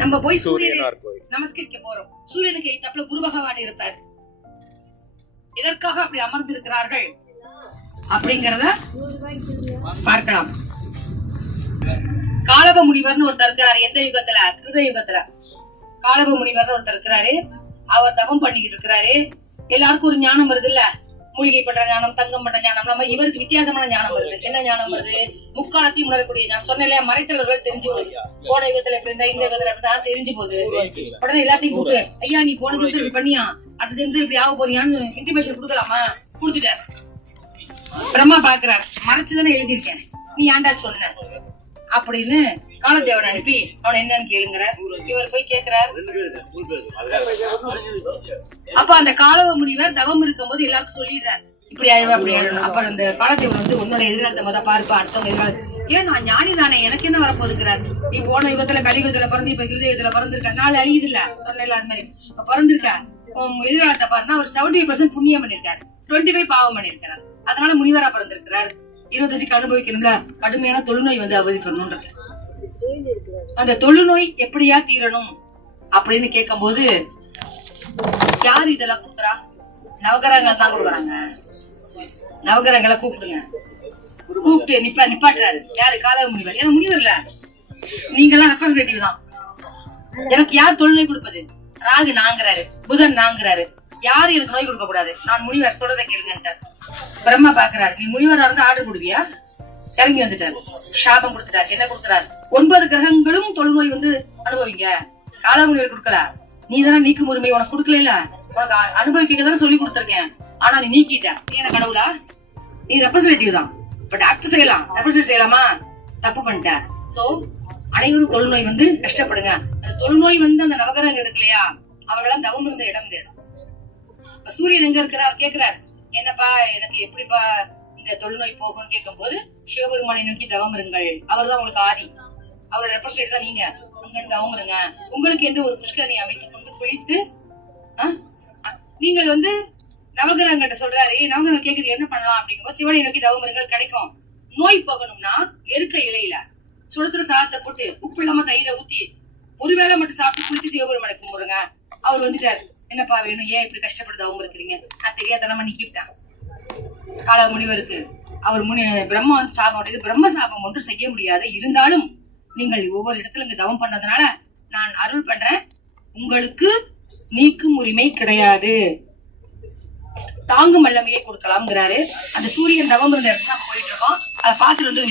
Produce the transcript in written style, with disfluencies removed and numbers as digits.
நம்ம போய் சூரியனை நமஸ்கரிக்க போறோம். சூரியனுக்கு எய்தாப்புல குரு பகவான் இருப்பார். எதற்காக அப்படி அமர்ந்திருக்கிறார்கள் அப்படிங்கறத பார்க்கலாம். காலப முனிவர்னு ஒருத்தர் இருக்கிறாரு. எந்த யுகத்துல? கிருத யுகத்துல காலப முனிவர்னு ஒருத்தர் இருக்கிறாரு. அவர் தவம் பண்ணிக்கிட்டு இருக்கிறாரு. எல்லாருக்கும் ஒரு ஞானம் வருது இல்ல, மூலிகை பண்ற ஞானம், தங்கம் பண்ற ஞானம். நம்ம இவருக்கு வித்தியாசமான ஞானம் வருது. என்ன ஞானம் வருது? முக்காலத்தையும் உணரக்கூடிய ஞானம். சொன்ன மறைத்தவர்கள் தெரிஞ்சு போகுது. போன யுகத்துல எப்படி இருந்தா இந்த யுகத்துல எப்படிதான் தெரிஞ்சு போகுது. உடனே எல்லாத்தையும் கூப்பிட்டு, ஐயா நீ போன ஜென்மத்துல இப்படி பண்ணியா, அடுத்த ஜென்மத்துல இப்படி ஆக போறியான்னு இன்டிமேஷன் கொடுக்கலாமா? கொடுத்துட்டாரு. பிரம்மா பாக்குறாரு, மறைச்சுதானே எழுதியிருக்கேன், நீ ஏன்டா சொன்ன அப்படின்னு காலதேவன் அனுப்பி அவன் என்னன்னு கேளுங்கிற. இவர் போய் கேக்குறாரு. அப்ப அந்த காலவ முனிவர் தவம் இருக்கும் போது எல்லாருக்கும் சொல்லிடுறாரு, இப்படி ஆயிடும் அப்படி ஆயிடும். அப்ப அந்த காலதேவன் வந்து உன்னோட எதிர்காலத்தை மொதல் பார்ப்பா, அடுத்தவங்க எதிர்காலம். ஏன் நான் ஞானி தானே, எனக்கு என்ன வரப்போதுக்கிறார்? நீ போன யுகத்துல கலியுகத்துல பிறந்து இப்ப கிருதயுகத்துல பிறந்திருக்க, நாலு அழியுது இல்ல சொன்ன அது மாதிரி பிறந்திருக்க. எதிர்காலத்தை பாருன்னா ஒரு 70% புண்ணியம் பண்ணிருக்காரு, 25 பாவம் பண்ணிருக்கிறார். அதனால முனிவரா பிறந்திருக்கிறார். 25க்கு அனுபவிக்கணும்ல, கடுமையான தொழுநோய் வந்து அவதிப்படணும்ன்றது. அந்த தொழுநோய் எப்படியா தீரணும் அப்படின்னு கேட்கும் போது யாரு இதெல்லாம் கொடுக்குறா? நவகிரகங்கள் தான் கொடுக்குறாங்க. நவகிரகங்களை கூப்பிடுங்க, கூப்பிட்டு நிப்பாட்டுறாரு. யாரு? காலவ முனிவர். ஏன்னா முனிவர் இல்ல, நீங்க எல்லாம் ரெப்ரசன்டேட்டிவ் தான். எனக்கு யார் தொழுநோய் கொடுப்பது? ராகு நாங்கிறாரு, புதன் நாங்கிறாரு. யாரு எனக்கு நோய் கொடுக்க கூடாது, நான் முனிவர் சொல்றதை கேளுங்க. பிரம்மா பாக்குறாரு, நீ முனிவரா இருந்து ஆர்டர் கொடுவியா? இறங்கி வந்துட்டாரு, சாபம் கொடுத்துட்டாரு. என்ன கொடுத்துறாரு? 9 கிரகங்களும் தொழுநோய் வந்து அனுபவிங்க. கால முனிவர் கொடுக்கல, நீ தானே நீக்கும் உரிமை உனக்கு கொடுக்கல, உனக்கு அனுபவிக்க தானே சொல்லி கொடுத்துருக்கேன். ஆனா நீ நீக்கிட்ட. நீ என்ன கடவுளா? நீ ரெப்ரசன்டேட்டிவ் தான். பட் ஆக்ட் செய்யலாம், ரெப்ரசன்ட் செய்யலாமா? தப்பு பண்ணிட்ட. சோ அனைவரும் தொழுநோய் வந்து கஷ்டப்படுங்க. அந்த தொழுநோய் வந்து அந்த நவகிரகம் இருக்கு இல்லையா, அவர்களாம் தவம் இருந்த இடம் தேடும். சூரியன் எங்க இருக்கிறார் கேக்குறாரு, என்னப்பா எனக்கு எப்படிப்பா இந்த தொழுநோய் போகும்னு கேட்கும் போது, சிவபெருமானை நோக்கி தவம் இருங்கள், அவர் தான் உங்களுக்கு ஆதி, அவரோட ரெப்ரசன்டேட் தான் நீங்க, அங்க தவம் இருங்க. உங்களுக்கு என்று ஒரு புஷ்கரணி அமைத்துக் கொண்டு குளித்து நீங்கள் வந்து நவகிரகங்கிட்ட சொல்றாரு. நவகிரகம் கேக்குது என்ன பண்ணலாம் அப்படிங்கும்போது, சிவனை நோக்கி தவம் இருங்கள் கிடைக்கும். நோய் போகணும்னா எருக்க இலையில சுட சுட சாதத்தை போட்டு உப்பு இல்லாம தயிரை ஊத்தி ஒருவேளை மட்டும் சாப்பிட்டு குளிச்சு சிவபெருமானை கும்பிடுங்க. அவர் வந்துட்டாரு, என்னப்பா வேணும், ஏன் இப்படி கஷ்டப்பட்டு தவம் இருக்கிறீங்க? நான் தெரியாதனமா நீக்கிவிட்டேன். கால முனிவருக்கு அவர் பிரம்ம சாபம், பிரம்ம சாபம் ஒன்றும் செய்ய முடியாது. இருந்தாலும் நீங்கள் ஒவ்வொரு இடத்துல இங்க தவம் பண்ணதுனால நான் அருள் பண்றேன், உங்களுக்கு நீக்கும் உரிமை கிடையாது, தாங்கும் வல்லமையை கொடுக்கலாம்ங்கிறாரு. அந்த சூரியன் தவம் இருந்த இடத்துல போயிட்டு இருக்கோம். அதை பார்த்துட்டு வந்து